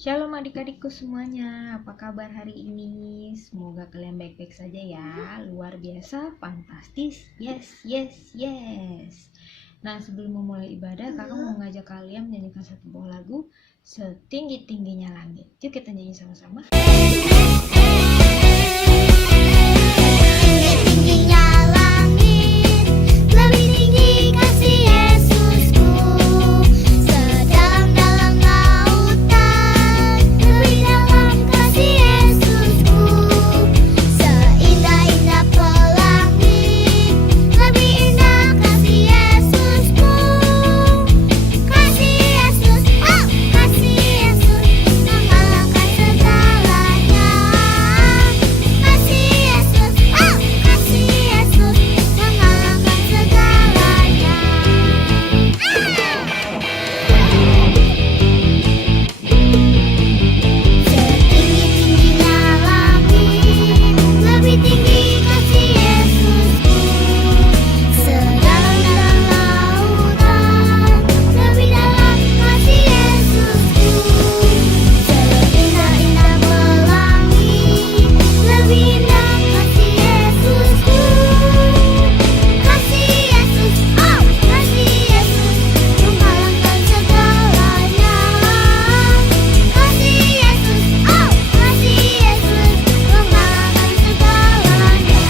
Shalom adik-adikku semuanya, apa kabar hari ini? Semoga kalian baik-baik saja ya. Luar biasa, fantastis, yes, yes, yes. Nah, sebelum memulai ibadah, kakak mau mengajak kalian menyanyikan satu buah lagu Setinggi-tingginya Langit. Yuk kita nyanyi sama-sama. Tingginya langit, lebih tinggi kasih Yesusku. Sedalam-dalam lautan, lebih dalam kasih Yesusku. Seindah-indah pelangi, lebih indah kasih Yesusku. Kasih Yesus, oh kasih Yesus, mengalahkan segalanya. Kasih Yesus, oh kasih Yesus, mengalahkan segalanya. Setinggi-tingginya langit, lebih tinggi kasih Yesusku. Sedalam-dalam lautan, lebih dalam kasih Yesusku. Seindah-indah pelangi, lebih indah kasih Yesusku. Kasih Yesus, oh kasih Yesus, mengalahkan segalanya. Kasih Yesus, oh kasih Yesus, mengalahkan segalanya.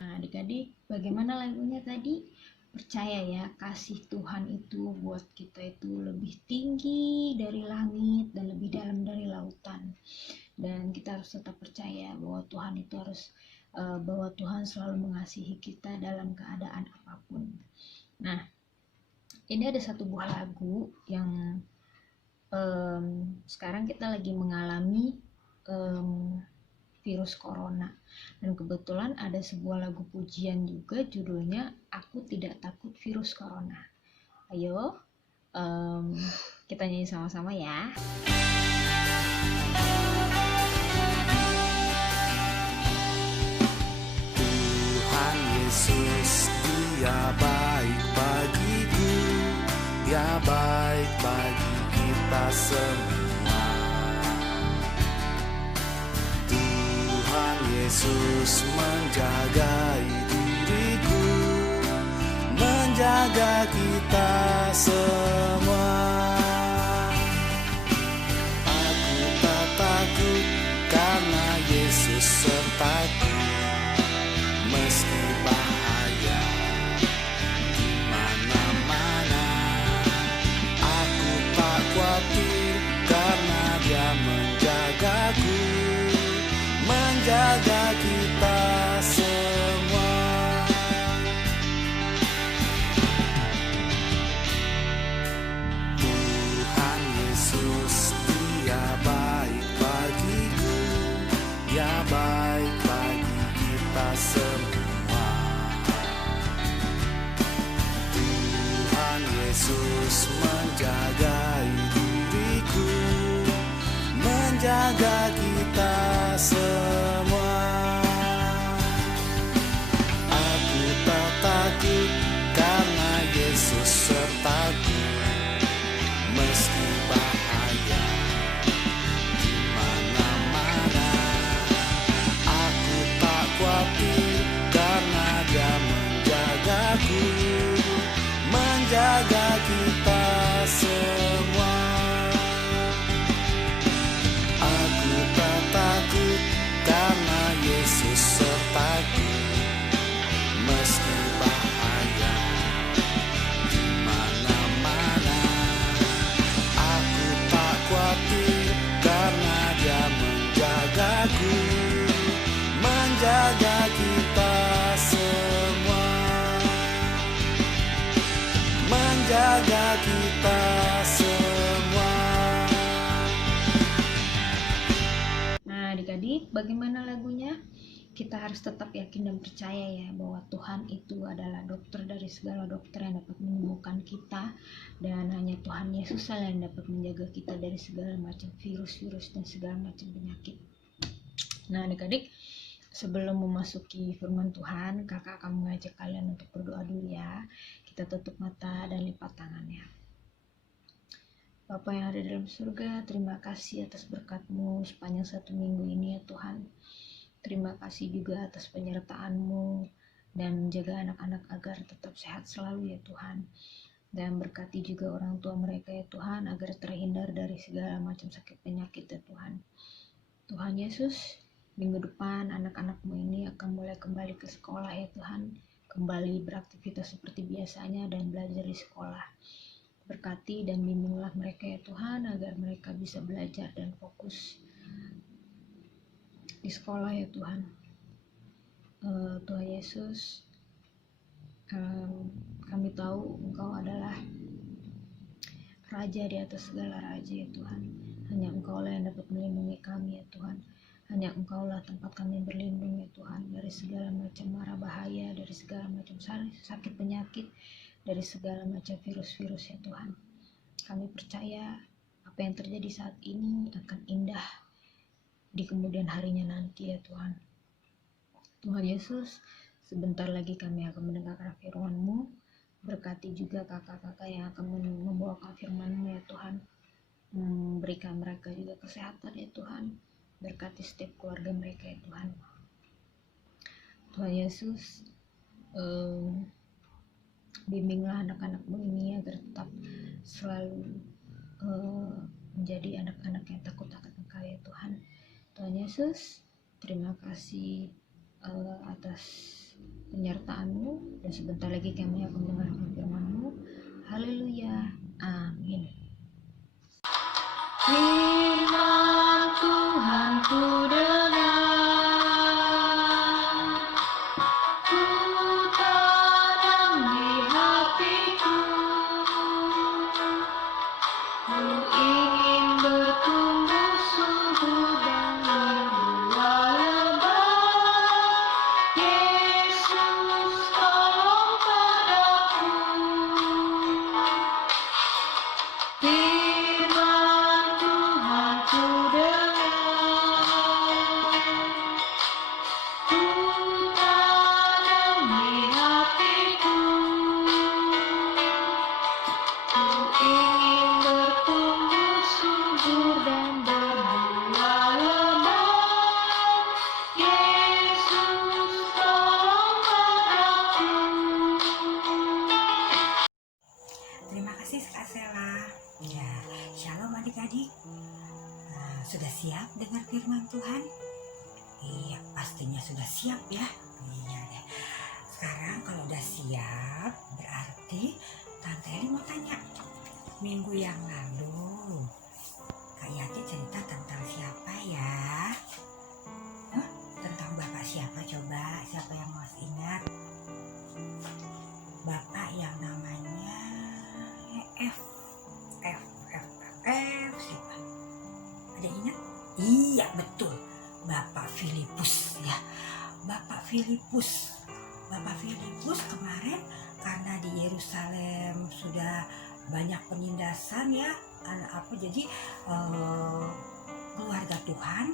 Nah, adik-adik, bagaimana lagunya tadi? Percaya ya, kasih Tuhan itu buat kita itu lebih tinggi dari langit dan lebih dalam dari lautan. Dan kita harus tetap percaya bahwa Tuhan itu bahwa Tuhan selalu mengasihi kita dalam keadaan apapun. Nah, ini ada satu buah lagu yang sekarang kita lagi mengalami virus corona, dan kebetulan ada sebuah lagu pujian juga judulnya Aku Tidak Takut Virus Corona. Ayo kita nyanyi sama-sama ya. Tuhan Yesus, Dia baik bagiku, Dia baik bagi kita semua. Tuhan Yesus menjagai diriku, menjaga kita semua. Aku tak takut karena Yesus sertaku. Meski bahaya di mana-mana, aku tak khawatir karena Dia menjagaku, menjaga kita semua. Tuhan Yesus, Dia baik bagiku, Dia baik bagi kita semua. Tuhan Yesus menjagai diriku, menjaga kita semua. Aku tak takut karena Yesus sertaku. Meski bahaya di mana-mana, aku tak khawatir karena Dia menjagaku, menjaga kita semua. Aku tak takut karena Yesus sertaku. Meski bahaya di mana-mana, aku tak khawatir karena Dia menjagaku, menjaga kita semua, menjaga kita semua. Nah, adik-adik, bagaimana lagunya? Kita harus tetap yakin dan percaya ya bahwa Tuhan itu adalah dokter dari segala dokter yang dapat menyembuhkan kita, dan hanya Tuhan Yesus yang dapat menjaga kita dari segala macam virus-virus dan segala macam penyakit. Nah, adik-adik, sebelum memasuki firman Tuhan, kakak akan mengajak kalian untuk berdoa dulu ya. Kita tutup mata dan lipat tangannya. Bapa yang ada dalam surga, terima kasih atas berkat-Mu sepanjang 1 minggu ini ya Tuhan. Terima kasih juga atas penyertaan-Mu dan menjaga anak-anak agar tetap sehat selalu ya Tuhan. Dan berkati juga orang tua mereka ya Tuhan agar terhindar dari segala macam sakit penyakit ya Tuhan. Tuhan Yesus, minggu depan anak-anak-Mu ini akan mulai kembali ke sekolah ya Tuhan. Kembali beraktivitas seperti biasanya dan belajar di sekolah. Berkati dan bimbinglah mereka ya Tuhan agar mereka bisa belajar dan fokus di sekolah ya Tuhan. Tuhan Yesus, kami tahu Engkau adalah Raja di atas segala raja ya Tuhan. Hanya Engkau lah yang dapat melindungi kami ya Tuhan. Hanya Engkau lah tempat kami berlindung ya Tuhan dari segala macam mara bahaya, dari segala macam sakit penyakit, dari segala macam virus-virus ya Tuhan. Kami percaya apa yang terjadi saat ini akan indah di kemudian harinya nanti ya Tuhan. Tuhan Yesus, sebentar lagi kami akan mendengarkan firman-Mu. Berkati juga kakak-kakak yang akan membawakan firman-Mu ya Tuhan. Berikan mereka juga kesehatan ya Tuhan. Berkati setiap keluarga mereka ya Tuhan. Tuhan Yesus, bimbinglah anak-anak-Mu ini agar tetap selalu menjadi anak-anak yang takut akan Engkau ya Tuhan. Tuhan Yesus, terima kasih atas penyertaan-Mu dan sebentar lagi kami akan mendengarkan firman-Mu. Haleluya, amin. Firman Tuhan ku dengar, ku tanam di hatiku, ku ingin bertumbuh subur dan berbuah lebat. Yesus tolong padaku. Firman Tuhan ku dengar, ku tanam di hatiku, ku ingin bertumbuh subur dan berbuah lebat. Yesus tolong padaku. Terima kasih Kak Sela. Ya, shalom adik-adik. Sudah siap dengar firman Tuhan? Iya, pastinya sudah siap ya. Iya deh. Sekarang kalau udah siap, berarti Tante Eli mau tanya. Minggu yang lalu, Kak Yati cerita tentang siapa ya? Tentang Bapak siapa coba? Siapa yang masih ingat? Bapak yang namanya F siapa? Ada yang ingat? Iya betul, Bapak Filipus ya. Bapak Filipus kemarin karena di Yerusalem sudah banyak penindasan ya, jadi keluarga Tuhan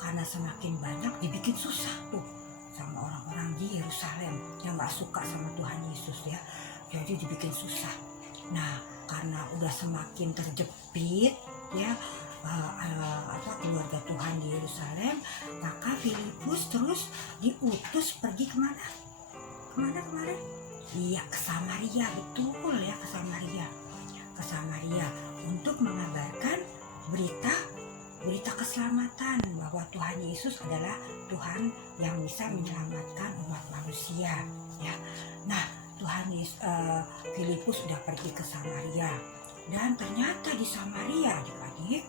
karena semakin banyak dibikin susah tuh sama orang-orang di Yerusalem yang gak suka sama Tuhan Yesus ya, jadi dibikin susah. Nah karena udah semakin terjepit ya keluarga Tuhan di Yerusalem, maka Filipus terus diutus pergi kemana kemarin? Iya ke Samaria, betul ya, ke Samaria untuk mengabarkan berita keselamatan bahwa Tuhan Yesus adalah Tuhan yang bisa menyelamatkan umat manusia ya. Nah Filipus sudah pergi ke Samaria dan ternyata di Samaria adik-adik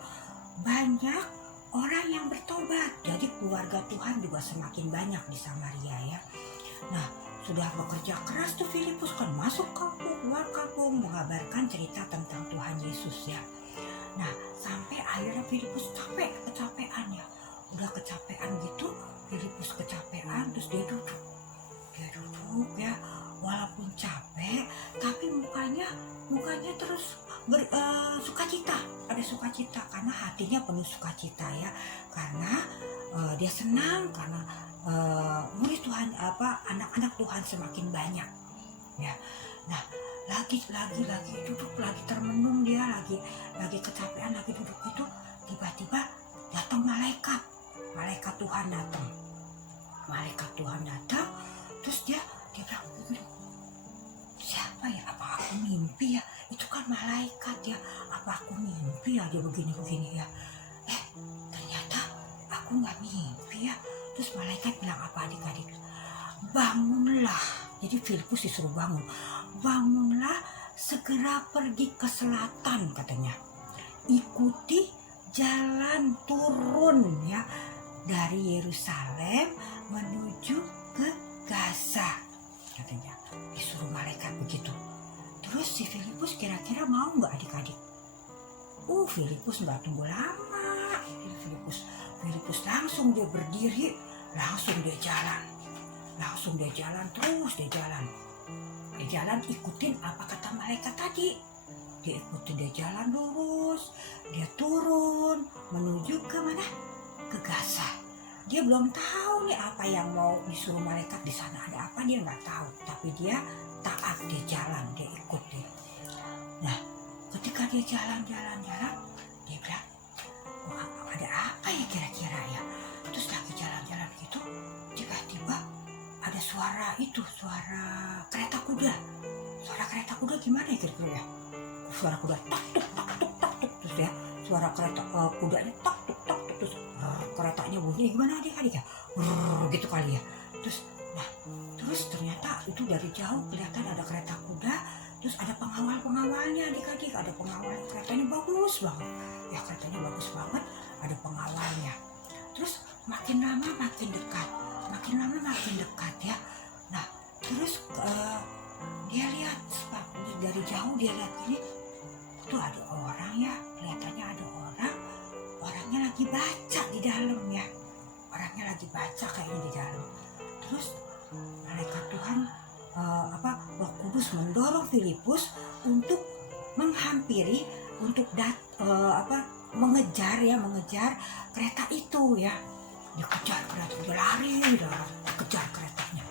banyak orang yang bertobat, jadi keluarga Tuhan juga semakin banyak di Samaria ya. Nah sudah bekerja keras tuh Filipus kan, masuk kampung keluar kampung mengabarkan cerita tentang Tuhan Yesus ya. Nah sampai akhirnya Filipus kecapean ya, udah kecapean gitu Filipus kecapean terus dia duduk ya, walaupun capek tapi mukanya terus sukacita, ada sukacita karena hatinya penuh sukacita ya, karena dia senang karena murid Tuhan anak-anak Tuhan semakin banyak ya. Nah lagi duduk, lagi termenung dia, lagi kecapean, lagi duduk itu, tiba-tiba datang malaikat Tuhan datang. Terus dia bilang begini, siapa ya, apa aku mimpi ya, itu kan malaikat ya, apa aku mimpi ya, dia begini ya. Ternyata aku nggak mimpi ya. Terus malaikat bilang apa, adik-adik? Bangunlah. Jadi Filipus disuruh bangunlah, segera pergi ke selatan katanya, ikuti jalan turun ya dari Yerusalem menuju ke Gaza katanya, disuruh malaikat begitu. Terus si Filipus kira-kira mau nggak adik-adik? Filipus nggak tunggu lama. Filipus langsung dia berdiri, langsung dia jalan, terus dia jalan ikutin apa kata malaikat tadi. Dia ikutin, dia jalan lurus, dia turun menuju ke mana? Ke Gaza. Dia belum tahu nih apa yang mau disuruh malaikat di sana, ada apa dia nggak tahu, tapi dia taat, dia jalan, dia ikut dia. Nah, ketika dia jalan, dia bilang, wah, ada apa ya kira-kira ya? Terus lagi jalan-jalan gitu, tiba-tiba ada suara kereta kuda. Suara kereta kuda gimana ya kira-kira ya? Suara kuda tak tuk terus ya, suara kereta kudanya tak tuk terus keretanya bunyi gimana adik-adik ya? Gitu kali ya. Terus ternyata itu dari jauh kelihatan ada kereta kuda, terus ada pengawalnya adik-adik, ada pengawal, keretanya bagus banget. Ya keretanya bagus banget, ada pengawalnya. Terus makin lama makin dekat ya. Nah, terus dia lihat dari jauh, dia lihat ini, itu ada orang ya, kelihatannya ada orangnya lagi baca di dalam ya, kayaknya di dalam. Terus malaikat Tuhan Roh Kudus mendorong Filipus untuk menghampiri, untuk mengejar kereta itu ya. Dikejar kereta, dia lari, kejar keretanya.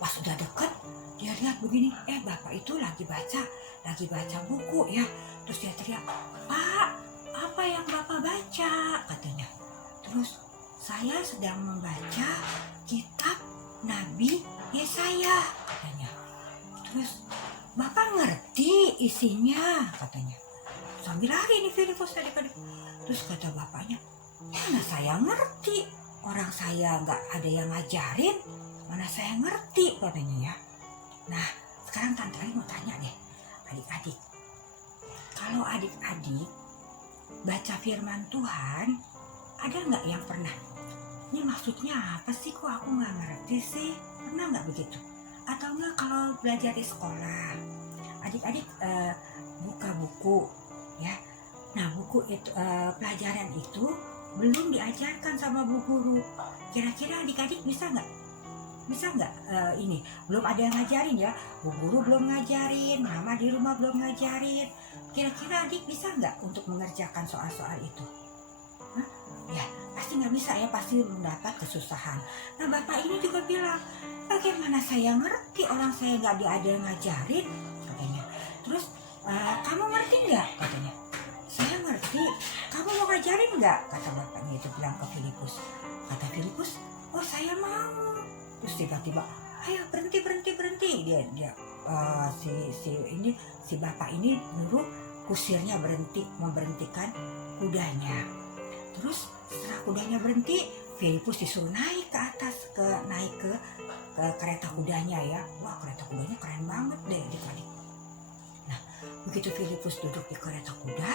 Pas udah deket, dia lihat begini, bapak itu lagi baca buku ya. Terus dia teriak, Pak, apa yang bapak baca? Katanya. Terus, saya sedang membaca kitab Nabi Yesaya, katanya. Terus, bapak ngerti isinya, katanya. Sambil lari nih Filipus tadi-tadi. Terus kata bapaknya, mana saya ngerti, orang saya nggak ada yang ngajarin, mana saya ngerti, katanya ya. Nah, sekarang Tante Ali mau tanya deh, adik-adik, kalau adik-adik baca firman Tuhan, ada nggak yang pernah, ini maksudnya apa sih, kok aku nggak ngerti sih, pernah nggak begitu? Atau nggak kalau belajar di sekolah, adik-adik buka buku ya. Nah, buku itu pelajaran itu belum diajarkan sama bu guru. Kira-kira adik-adik bisa nggak ini belum ada yang ngajarin ya, bu guru belum ngajarin, mama di rumah belum ngajarin. Kira-kira adik bisa nggak untuk mengerjakan soal-soal itu? Ya pasti nggak bisa ya, pasti mendapat kesusahan. Nah, bapak ini juga bilang, bagaimana saya ngerti, orang saya nggak ada yang ngajarin, katanya. Terus kamu ngerti nggak, katanya. Saya ngerti, kamu mau ngajarin nggak, kata bapaknya itu bilang ke Filipus. Kata Filipus, oh saya mau. Terus tiba-tiba, ayo berhenti. Dia si bapak ini nyuruh kusirnya memberhentikan kudanya. Terus setelah kudanya berhenti, Filipus disuruh naik ke atas, naik ke kereta kudanya ya. Wah, kereta kudanya keren banget deh adik-adik. Nah, begitu Filipus duduk di kereta kuda,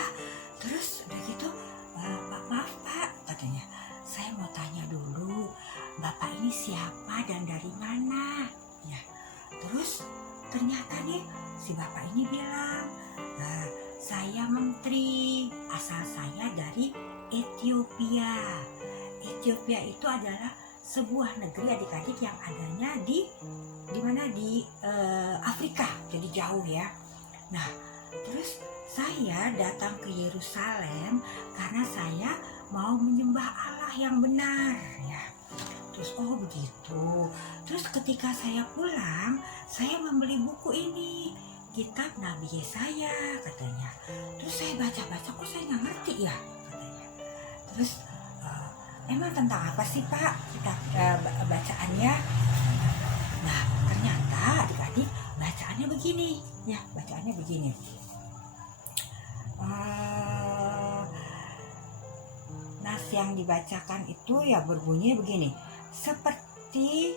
terus udah gitu, maaf pak, katanya, saya mau tanya dulu, bapak ini siapa dan dari mana? Ya, terus ternyata nih si bapak ini bilang, saya menteri, asal saya dari Ethiopia. Ethiopia itu adalah sebuah negeri adik-adik yang adanya di mana, di Afrika, jadi jauh ya. Nah, terus saya datang ke Yerusalem karena saya mau menyembah Allah yang benar ya. Terus oh begitu. Terus ketika saya pulang, saya membeli buku ini, kitab Nabi Yesaya katanya. Terus saya baca-baca, kok saya nggak ngerti ya katanya. Terus emang tentang apa sih Pak kitab bacaannya? Nah ternyata adik-adik bacaannya begini ya, bacaannya begini. Nas yang dibacakan itu ya berbunyi begini. Seperti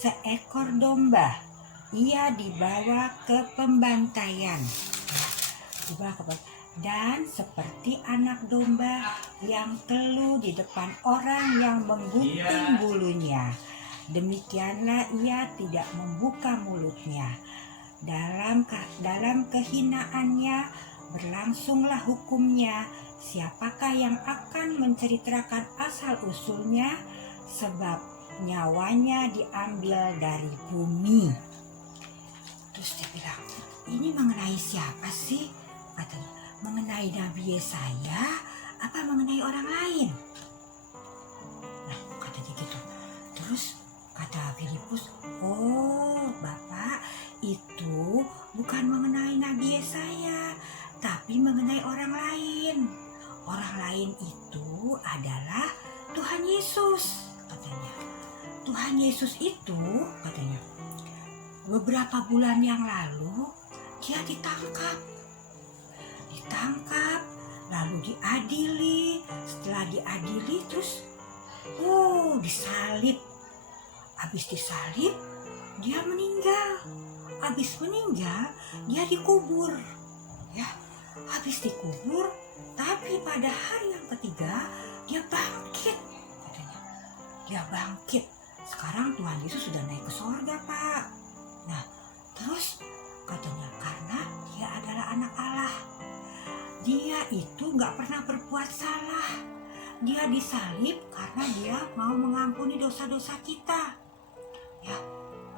seekor domba, ia dibawa ke pembantaian. Dan seperti anak domba yang teluh di depan orang yang menggunting bulunya, demikianlah ia tidak membuka mulutnya. Dalam kehinaannya berlangsunglah hukumnya. Siapakah yang akan menceritakan asal-usulnya, sebab nyawanya diambil dari bumi. Terus dia bilang, ini mengenai siapa sih? Katanya, mengenai Nabi Yesaya apa mengenai orang lain? Nah, katanya gitu. Terus kata Filipus, oh Bapak, itu bukan mengenai Nabi Yesaya, tapi mengenai orang lain. Orang lain itu adalah Tuhan Yesus, katanya. Tuhan Yesus itu, katanya, beberapa bulan yang lalu dia ditangkap, lalu diadili. Setelah diadili terus, disalib. Habis disalib, dia meninggal. Habis meninggal, dia dikubur. Ya, habis dikubur, tapi pada hari yang ketiga dia bangkit, katanya. Dia bangkit. Sekarang Tuhan Yesus sudah naik ke sorga, Pak. Nah, terus katanya karena dia adalah anak Allah. Dia itu nggak pernah berbuat salah. Dia disalib karena dia mau mengampuni dosa-dosa kita. Ya,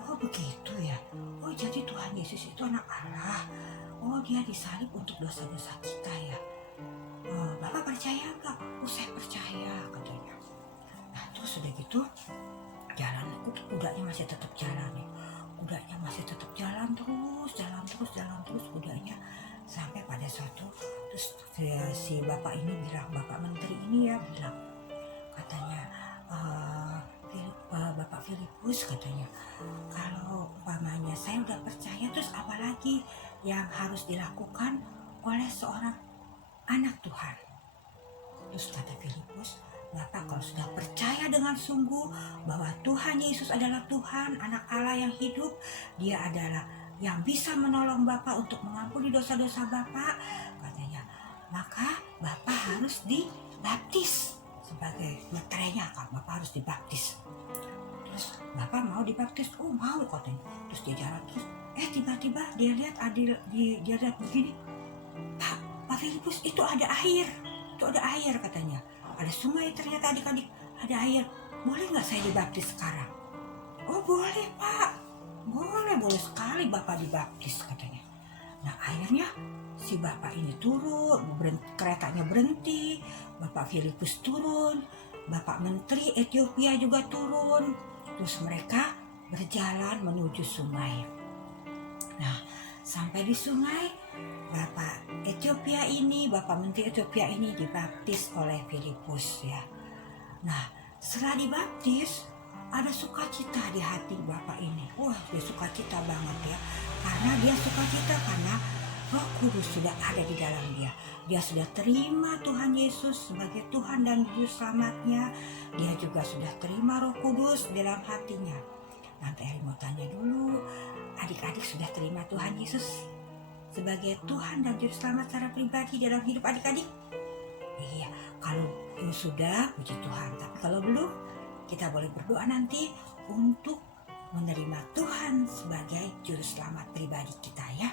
oh begitu ya. Oh jadi Tuhan Yesus itu anak Allah. Oh dia disalib untuk dosa-dosa kita ya. Bapak percaya nggak? Oh saya percaya, katanya. Nah terus udah gitu jalan, kudanya masih tetap jalan ya. Kudanya masih tetap jalan terus kudanya, sampai pada suatu terus si bapak ini bilang, bapak menteri ini ya bilang, katanya Bapak Filipus, katanya, kalau umpamanya saya udah percaya, terus apalagi yang harus dilakukan oleh seorang anak Tuhan? Terus kata Filipus, Bapak kalau sudah percaya dengan sungguh bahwa Tuhan Yesus adalah Tuhan, anak Allah yang hidup, dia adalah yang bisa menolong Bapak untuk mengampuni dosa-dosa Bapak, katanya, maka Bapak harus dibaptis. Sebagai meterainya kan, Bapak harus dibaptis. Terus Bapak mau dibaptis? Oh mau, katanya. Terus dia jalan terus, tiba-tiba dia lihat dia lihat begini, Pak Filipus, itu ada air, katanya. Ada sungai ternyata, adik-adik, ada air. Boleh nggak saya dibaptis sekarang? Oh boleh Pak, boleh sekali Bapak dibaptis, katanya. Nah akhirnya si Bapak ini turun, keretanya berhenti, Bapak Filipus turun, Bapak Menteri Ethiopia juga turun. Terus mereka berjalan menuju sungai. Nah sampai di sungai, Bapak Menteri Ethiopia ini dibaptis oleh Filipus ya. Nah setelah dibaptis, ada sukacita di hati Bapak ini. Wah dia sukacita banget ya. Karena dia sukacita karena Roh Kudus sudah ada di dalam dia. Dia sudah terima Tuhan Yesus sebagai Tuhan dan Juru Selamatnya. Dia juga sudah terima Roh Kudus dalam hatinya. Nanti Eri mau tanya dulu, adik-adik sudah terima Tuhan Yesus sebagai Tuhan dan Juru Selamat secara pribadi dalam hidup adik-adik? Iya, kalau sudah, puji Tuhan. Tapi kalau belum, kita boleh berdoa nanti untuk menerima Tuhan sebagai Juru Selamat pribadi kita ya.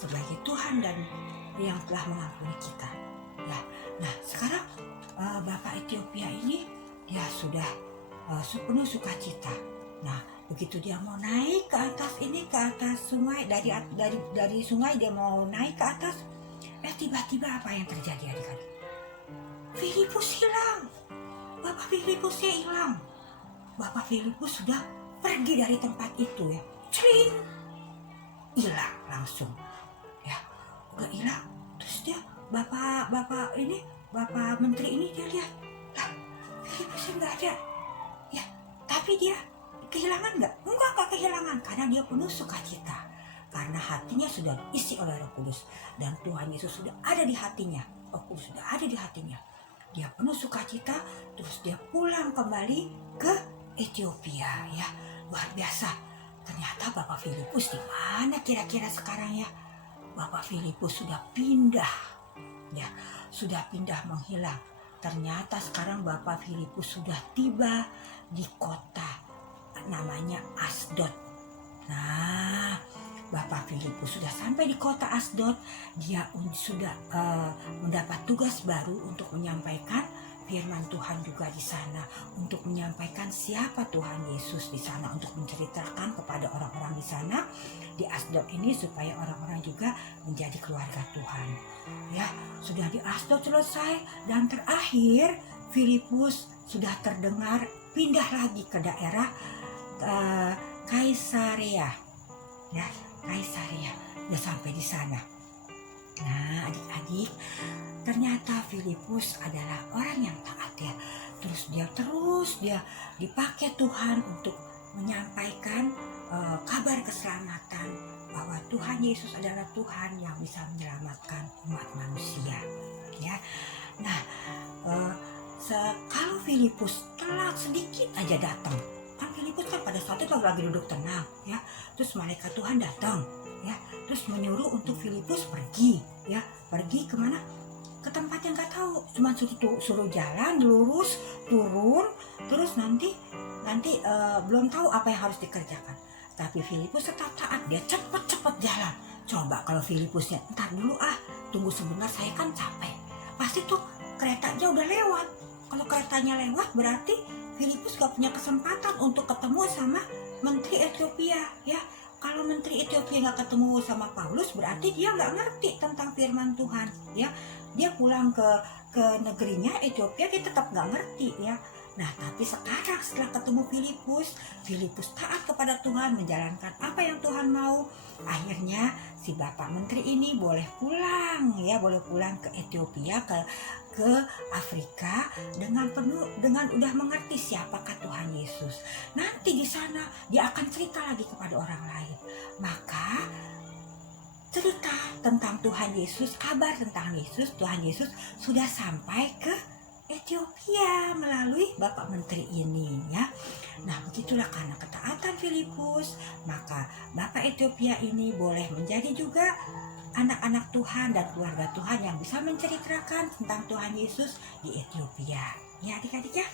Sebagai Tuhan dan yang telah mengampuni kita ya. Nah sekarang Bapak Ethiopia ini dia sudah penuh sukacita. Nah begitu dia mau naik ke atas sungai, dari sungai dia mau naik ke atas, tiba-tiba apa yang terjadi adik-adik? Filipus hilang. Bapak Filipusnya hilang. Bapak Filipus sudah pergi dari tempat itu ya. Cering, hilang langsung. Ya, udah hilang. Terus dia Bapak menteri ini dia lihat, lah Filipusnya nggak ada. Ya, tapi dia kehilangan nggak? Enggak kehilangan, karena dia penuh sukacita. Karena hatinya sudah diisi oleh Roh Kudus dan Tuhan Yesus sudah ada di hatinya. Roh Kudus sudah ada di hatinya. Dia penuh sukacita, terus dia pulang kembali ke Ethiopia ya. Luar biasa. Ternyata Bapak Filipus di mana kira-kira sekarang ya? Bapak Filipus sudah pindah. Ya, sudah pindah menghilang. Ternyata sekarang Bapak Filipus sudah tiba di kota namanya Asdod. Nah, Bapak Filipus sudah sampai di kota Asdod. Dia sudah mendapat tugas baru untuk menyampaikan firman Tuhan juga di sana, untuk menyampaikan siapa Tuhan Yesus di sana, untuk menceritakan kepada orang-orang di sana di Asdod ini supaya orang-orang juga menjadi keluarga Tuhan. Ya, sudah di Asdod selesai dan terakhir Filipus sudah terdengar pindah lagi ke daerah Kaisarea. Ya, Kaisarea. Dia sampai di sana. Nah, adik-adik, ternyata Filipus adalah orang yang taat ya. Terus dia dipakai Tuhan untuk menyampaikan kabar keselamatan, bahwa Tuhan Yesus adalah Tuhan yang bisa menyelamatkan umat manusia. Ya, nah kalau Filipus telat sedikit aja datang, kan Filipus kan pada saat itu lagi duduk tenang ya, terus malaikat Tuhan datang ya, terus menyuruh untuk Filipus pergi kemana, ke tempat yang nggak tahu, cuma suruh jalan lurus turun, terus nanti belum tahu apa yang harus dikerjakan. Tapi Filipus tetap taat, dia cepet jalan. Coba kalau Filipusnya entar dulu tunggu sebentar, saya kan capek, pasti tuh keretanya udah lewat. Kalau keretanya lewat berarti Filipus gak punya kesempatan untuk ketemu sama menteri Ethiopia ya. Kalau menteri Ethiopia gak ketemu sama Paulus berarti dia gak ngerti tentang firman Tuhan ya. Dia pulang ke negerinya Ethiopia, dia tetap gak ngerti ya. Nah, tapi sekarang setelah ketemu Filipus taat kepada Tuhan, menjalankan apa yang Tuhan mau. Akhirnya si Bapak Menteri ini boleh pulang ke Ethiopia, ke Afrika dengan udah mengerti siapakah Tuhan Yesus. Nanti di sana dia akan cerita lagi kepada orang lain. Maka cerita tentang Tuhan Yesus, kabar tentang Tuhan Yesus sudah sampai ke Ethiopia melalui Bapak Menteri ini ya. Nah, begitulah karena ketaatan Filipus, maka Bapak Ethiopia ini boleh menjadi juga anak-anak Tuhan dan keluarga Tuhan yang bisa menceritakan tentang Tuhan Yesus di Ethiopia. Ya adik-adik ya.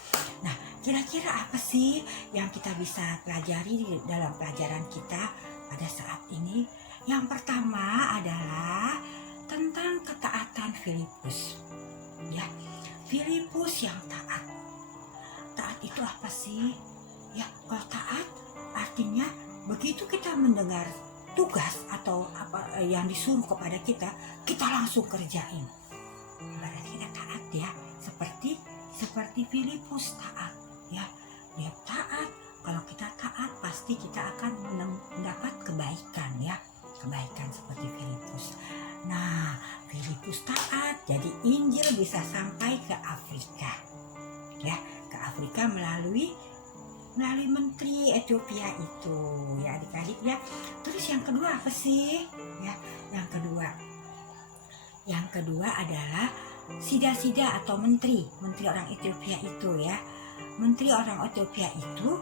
Nah, kira-kira apa sih yang kita bisa pelajari dalam pelajaran kita pada saat ini? Yang pertama adalah tentang ketaatan Filipus. Ya, Filipus yang taat. Taat itu apa sih? Ya, kalau taat artinya begitu kita mendengar tugas atau apa yang disuruh kepada kita langsung kerjain. Berarti kita taat ya, seperti Filipus taat ya. Dia taat. Kalau kita taat pasti kita akan mendapat kebaikan ya. Kebaikan seperti Filipus. Nah, Filipus taat, jadi Injil bisa sampai ke Afrika. Ya, ke Afrika melalui menteri Ethiopia itu. Ya, adik-adik ya. Terus yang kedua apa sih? Ya, yang kedua adalah sida-sida atau menteri orang Ethiopia itu ya. Menteri orang Ethiopia itu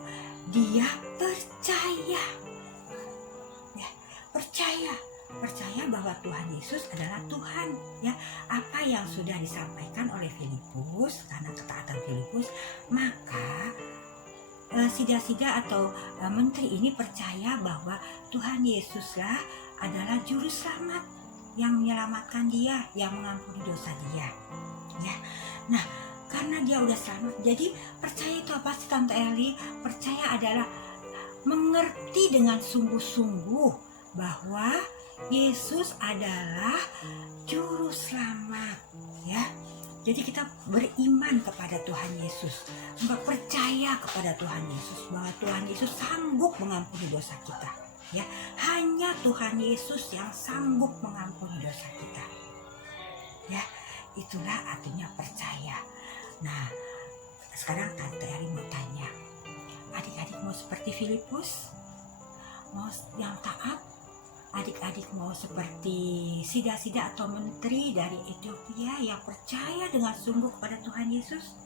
dia percaya. Ya, percaya bahwa Tuhan Yesus adalah Tuhan ya. Apa yang sudah disampaikan oleh Filipus, karena ketaatan Filipus, maka sida-sida atau menteri ini percaya bahwa Tuhan Yesuslah adalah juru selamat yang menyelamatkan dia, yang mengampuni dosa dia ya. Nah, karena dia udah selamat, jadi percaya itu apa sih Tante Eli? Percaya adalah mengerti dengan sungguh-sungguh bahwa Yesus adalah juru selamat ya. Jadi kita beriman kepada Tuhan Yesus, percaya kepada Tuhan Yesus bahwa Tuhan Yesus sanggup mengampuni dosa kita. Ya, hanya Tuhan Yesus yang sanggup mengampuni dosa kita. Ya, itulah artinya percaya. Nah, sekarang Tante Eri mau tanya, adik-adik mau seperti Filipus? Mau yang taat? Adik-adik mau seperti Sida-Sida atau menteri dari Ethiopia yang percaya dengan sungguh kepada Tuhan Yesus?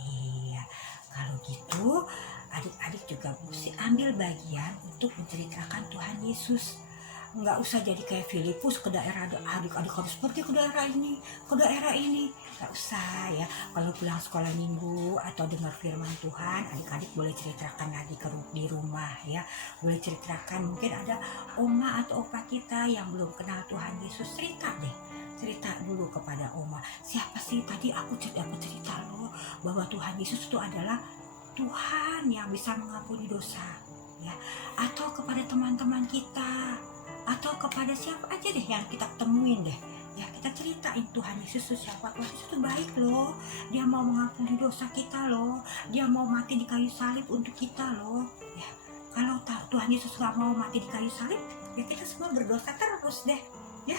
Iya, kalau gitu adik-adik juga mesti ambil bagian untuk menceritakan Tuhan Yesus. Nggak usah jadi kayak Filipus ke daerah, adik-adik harus pergi ke daerah ini, ke daerah ini. Nggak usah ya. Kalau pulang sekolah minggu atau dengar firman Tuhan, adik-adik boleh ceritakan lagi di rumah ya. Boleh ceritakan, mungkin ada oma atau opa kita yang belum kenal Tuhan Yesus, cerita deh. Cerita dulu kepada oma, siapa sih tadi aku cerita loh bahwa Tuhan Yesus itu adalah Tuhan yang bisa mengampuni dosa ya. Atau kepada teman-teman kita, atau kepada siapa aja deh yang kita temuin deh ya, kita ceritain Tuhan Yesus itu siapa. Tuhan Yesus itu baik loh, dia mau mengampuni dosa kita loh, dia mau mati di kayu salib untuk kita loh ya. Kalau Tuhan Yesus gak mau mati di kayu salib ya, kita semua berdosa terus deh ya.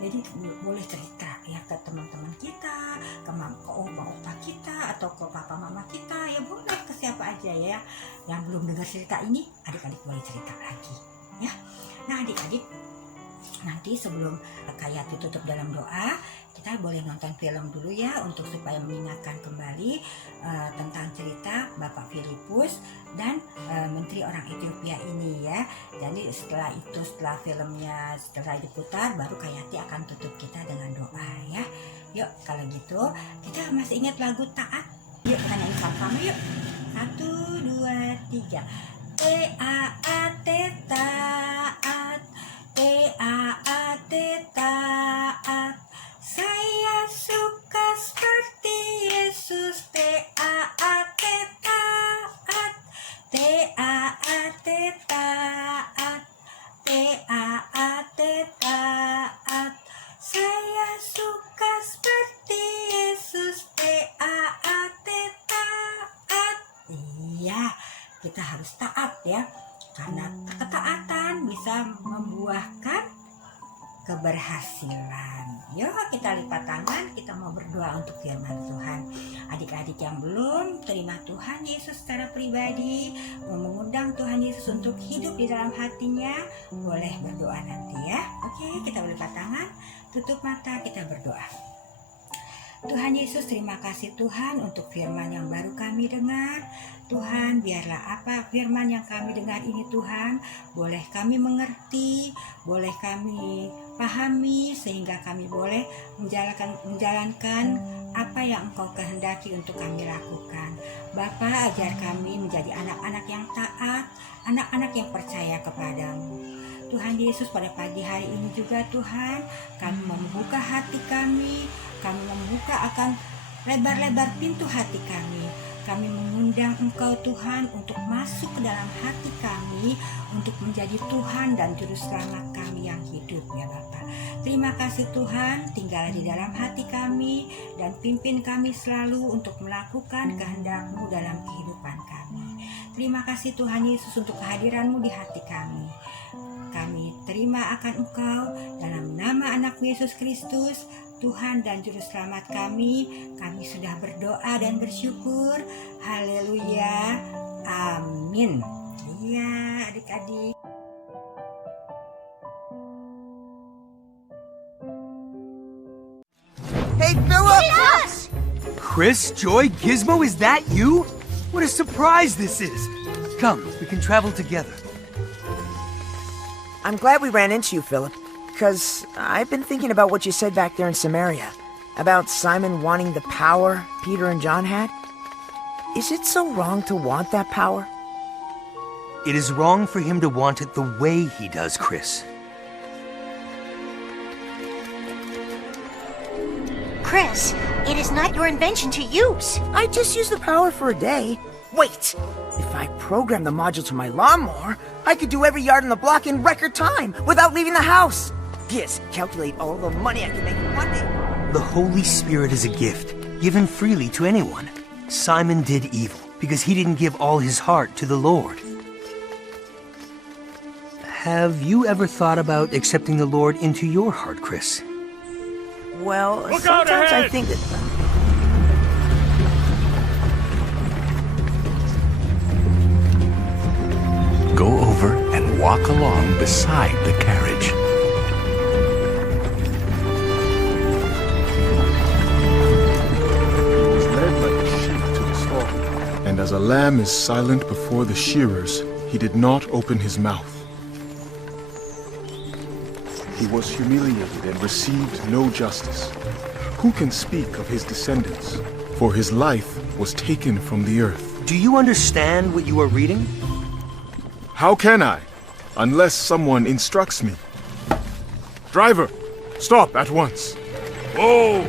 Jadi boleh cerita ya ke teman-teman kita, ke opa-opa kita, atau ke papa mama kita ya, boleh ke siapa aja ya. Yang belum dengar cerita ini, adik-adik boleh cerita lagi ya. Nah adik-adik, nanti sebelum kayak ditutup dalam doa, kita boleh nonton film dulu ya, untuk supaya mengingatkan kembali tentang cerita Bapak Filipus dan menteri orang Ethiopia ini ya. Jadi setelah filmnya setelah diputar, baru Kayati akan tutup kita dengan doa ya. Yuk kalau gitu, kita masih ingat lagu Taat? Yuk kita nyanyi sama-sama yuk. 1, 2, 3. T-A-A-T taat, T-A-A-T taat. Saya suka seperti Yesus. T-A-A-T taat, T-A-A-T taat, T-A-A-T taat. Saya suka seperti Yesus. T-A-A-T taat. Iya, kita harus taat ya, karena ketaatan bisa membuahkan keberhasilan. Yuk kita lipat tangan, kita mau berdoa untuk firman Tuhan. Adik-adik yang belum terima Tuhan Yesus secara pribadi, mau mengundang Tuhan Yesus untuk hidup di dalam hatinya, boleh berdoa nanti ya. Oke, kita lipat tangan, tutup mata, kita berdoa. Tuhan Yesus, terima kasih Tuhan untuk firman yang baru kami dengar. Tuhan, biarlah apa firman yang kami dengar ini Tuhan, boleh kami mengerti, boleh kami pahami, sehingga kami boleh menjalankan apa yang Engkau kehendaki untuk kami lakukan. Bapa, ajar kami menjadi anak-anak yang taat, anak-anak yang percaya kepadamu. Tuhan Yesus, pada pagi hari ini juga Tuhan, kami membuka hati kami membuka akan lebar-lebar pintu hati kami. Kami mengundang Engkau Tuhan untuk masuk ke dalam hati kami, untuk menjadi Tuhan dan Juru Selamat kami yang hidup ya Bapa. Terima kasih Tuhan, tinggal di dalam hati kami dan pimpin kami selalu untuk melakukan kehendak-Mu dalam kehidupan kami. Terima kasih Tuhan Yesus untuk kehadiran-Mu di hati kami. Kami terima akan Engkau dalam nama anak Yesus Kristus, Tuhan dan Juru Selamat kami. Kami sudah berdoa dan bersyukur. Haleluya. Amin. Iya adik-adik. Hey, Philip! Chris, Joy, Gizmo, is that you? What a surprise this is. Come, we can travel together. I'm glad we ran into you, Philip, because I've been thinking about what you said back there in Samaria, about Simon wanting the power Peter and John had. Is it so wrong to want that power? It is wrong for him to want it the way he does, Chris. Chris, it is not your invention to use. I just use the power for a day. Wait! If I program the module to my lawnmower, I could do every yard on the block in record time without leaving the house. Yes, calculate all the money I can make in one day. The Holy Spirit is a gift, given freely to anyone. Simon did evil because he didn't give all his heart to the Lord. Have you ever thought about accepting the Lord into your heart, Chris? Well, sometimes I think that... Go over and walk along beside the carriage. He was led like a sheep to the slaughter. And as a lamb is silent before the shearers, he did not open his mouth. He was humiliated and received no justice. Who can speak of his descendants? For his life was taken from the earth. Do you understand what you are reading? How can I, unless someone instructs me? Driver, stop at once. Whoa!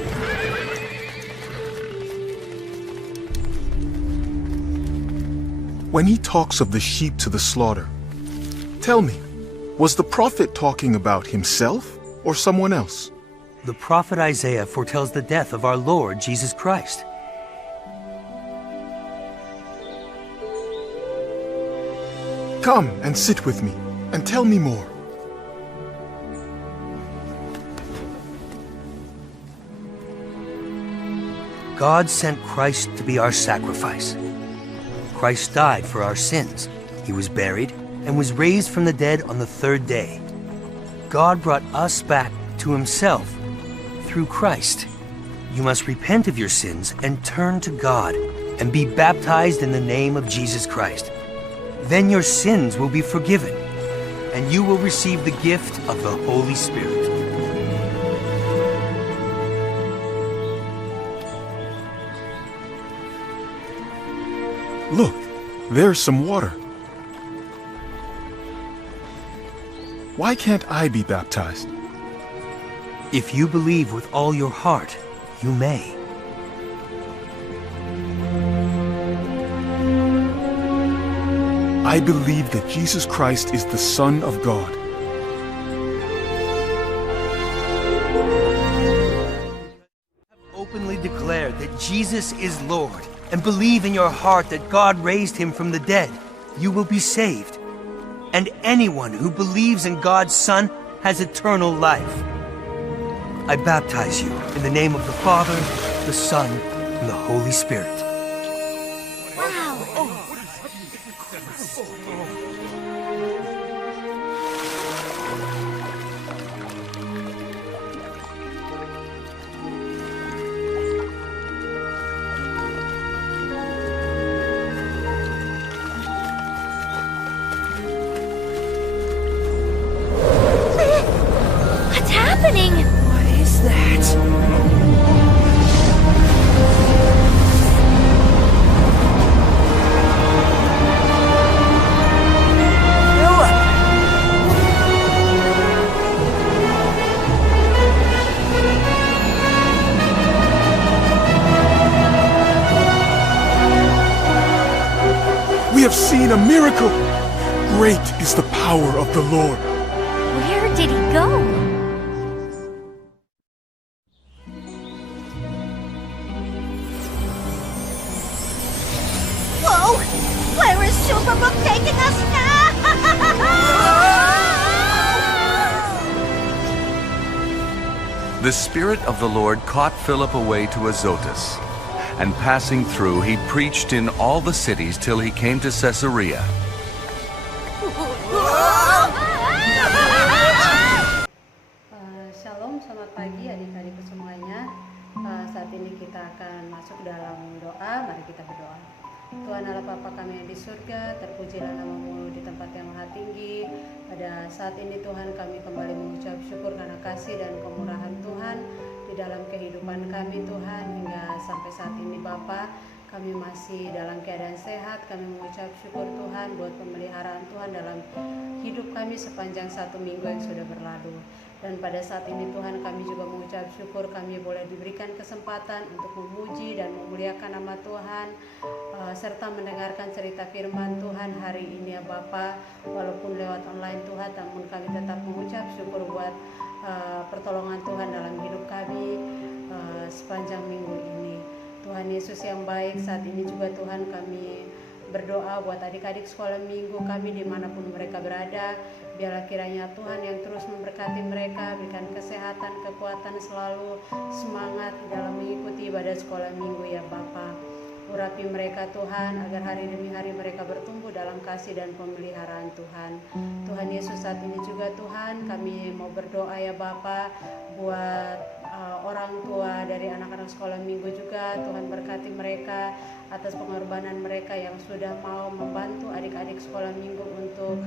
When he talks of the sheep to the slaughter, tell me, was the prophet talking about himself or someone else? The prophet Isaiah foretells the death of our Lord Jesus Christ. Come and sit with me and tell me more. God sent Christ to be our sacrifice. Christ died for our sins. He was buried and was raised from the dead on the third day. God brought us back to himself through Christ. You must repent of your sins and turn to God and be baptized in the name of Jesus Christ. Then your sins will be forgiven, and you will receive the gift of the Holy Spirit. Look, there's some water. Why can't I be baptized? If you believe with all your heart, you may. I believe that Jesus Christ is the Son of God. Openly declare that Jesus is Lord and believe in your heart that God raised him from the dead, you will be saved. And anyone who believes in God's Son has eternal life. I baptize you in the name of the Father, the Son, and the Holy Spirit. What's happening? What is that? We have seen a miracle! Great is the power of the Lord. Where did he go? Whoa! Where is Superbook taking us now? The Spirit of the Lord caught Philip away to Azotus, and passing through, he preached in all the cities till he came to Caesarea. Shalom, selamat pagi adik-adik semuanya. Saat ini kita akan masuk dalam doa. Mari kita berdoa. Tuhan Allah Bapa kami yang di surga, terpujilah nama-Mu di tempat yang maha tinggi. Pada saat ini Tuhan, kami kembali mengucap syukur karena kasih dan kemurahan Tuhan di dalam kehidupan kami Tuhan. Hingga sampai saat ini Bapa, kami masih dalam keadaan sehat. Kami mengucap syukur Tuhan buat pemeliharaan Tuhan dalam hidup kami sepanjang 1 minggu yang sudah berlalu. Dan pada saat ini Tuhan, kami juga mengucap syukur kami boleh diberikan kesempatan untuk memuji dan memuliakan nama Tuhan, serta mendengarkan cerita firman Tuhan hari ini ya Bapa. Walaupun lewat online Tuhan, namun kami tetap mengucap syukur buat pertolongan Tuhan dalam hidup kami. sepanjang minggu ini. Tuhan Yesus yang baik, saat ini juga Tuhan kami berdoa buat adik-adik sekolah minggu kami dimanapun mereka berada. Biarlah kiranya Tuhan yang terus memberkati mereka, berikan kesehatan, kekuatan, selalu semangat dalam mengikuti ibadah sekolah minggu ya Bapa. Urapi mereka Tuhan, agar hari demi hari mereka bertumbuh dalam kasih dan pemeliharaan Tuhan. Tuhan Yesus, saat ini juga Tuhan kami mau berdoa ya Bapa buat orang tua dari anak-anak sekolah minggu juga. Tuhan berkati mereka atas pengorbanan mereka yang sudah mau membantu adik-adik sekolah minggu untuk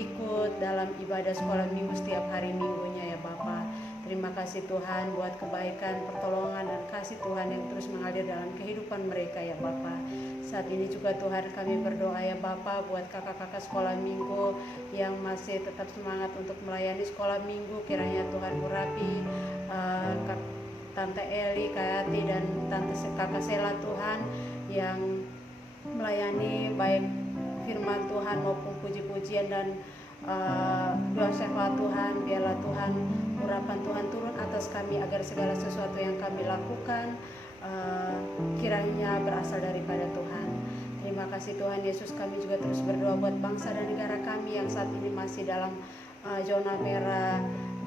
ikut dalam ibadah sekolah minggu setiap hari minggunya ya Bapa. Terima kasih Tuhan buat kebaikan, pertolongan, dan kasih Tuhan yang terus mengalir dalam kehidupan mereka ya Bapa. Saat ini juga Tuhan kami berdoa ya Bapa buat kakak-kakak sekolah minggu yang masih tetap semangat untuk melayani sekolah minggu. Kiranya Tuhan urapi Tante Eli, Kak Ati, dan Kakak Sela Tuhan yang melayani baik firman Tuhan maupun puji-pujian dan doa syafaat Tuhan. Biarlah Tuhan, urapan Tuhan turun atas kami agar segala sesuatu yang kami lakukan kiranya berasal daripada Tuhan. Terima kasih Tuhan Yesus. Kami juga terus berdoa buat bangsa dan negara kami yang saat ini masih dalam zona merah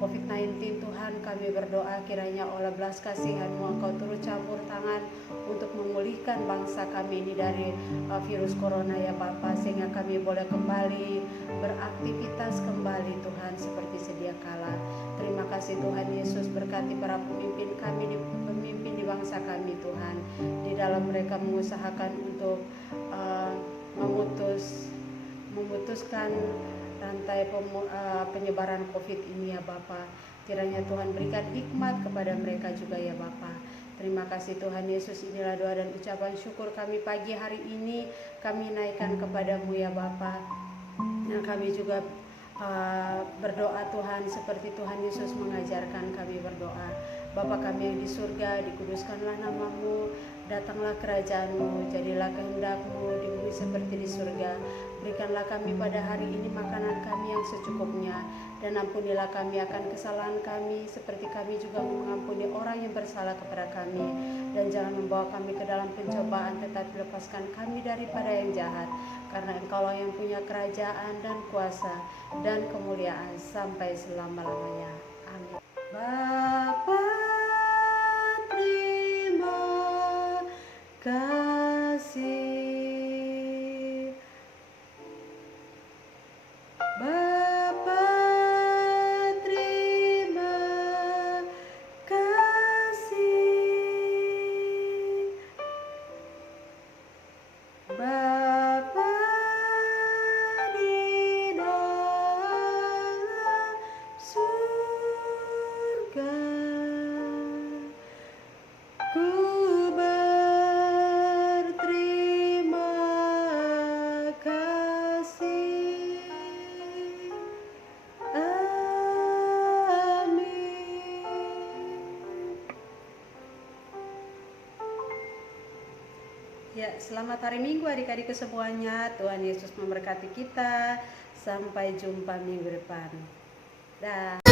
COVID-19. Tuhan, kami berdoa kiranya oleh belas kasihan-Mu Engkau turut campur tangan untuk memulihkan bangsa kami ini dari virus corona ya Bapa, sehingga kami boleh kembali beraktivitas kembali Tuhan seperti sedia kala. Terima kasih Tuhan Yesus, berkati para pemimpin kami, pemimpin di bangsa kami Tuhan, di dalam mereka mengusahakan untuk memutuskan rantai penyebaran COVID ini ya Bapa. Kiranya Tuhan berikan hikmat kepada mereka juga ya Bapa. Terima kasih Tuhan Yesus. Inilah doa dan ucapan syukur kami pagi hari ini. Kami naikkan kepadamu ya Bapa. Yang kami juga berdoa Tuhan seperti Tuhan Yesus mengajarkan kami berdoa. Bapa kami yang di surga, dikuduskanlah namamu, datanglah kerajaan-Mu, jadilah kehendak-Mu di bumi seperti di surga. Berikanlah kami pada hari ini makanan kami yang secukupnya, dan ampunilah kami akan kesalahan kami seperti kami juga mengampuni orang yang bersalah kepada kami. Dan jangan membawa kami ke dalam pencobaan, tetapi lepaskan kami daripada yang jahat, karena Engkaulah yang punya kerajaan dan kuasa dan kemuliaan sampai selama-lamanya. Amin. Bapa, terima kasih. Bapa, terima kasih. Bapa di dalam surga, ku berterima kasih. Amin. Ya, selamat hari Minggu adik-adik semuanya. Tuhan Yesus memberkati kita. Sampai jumpa minggu depan. Dah.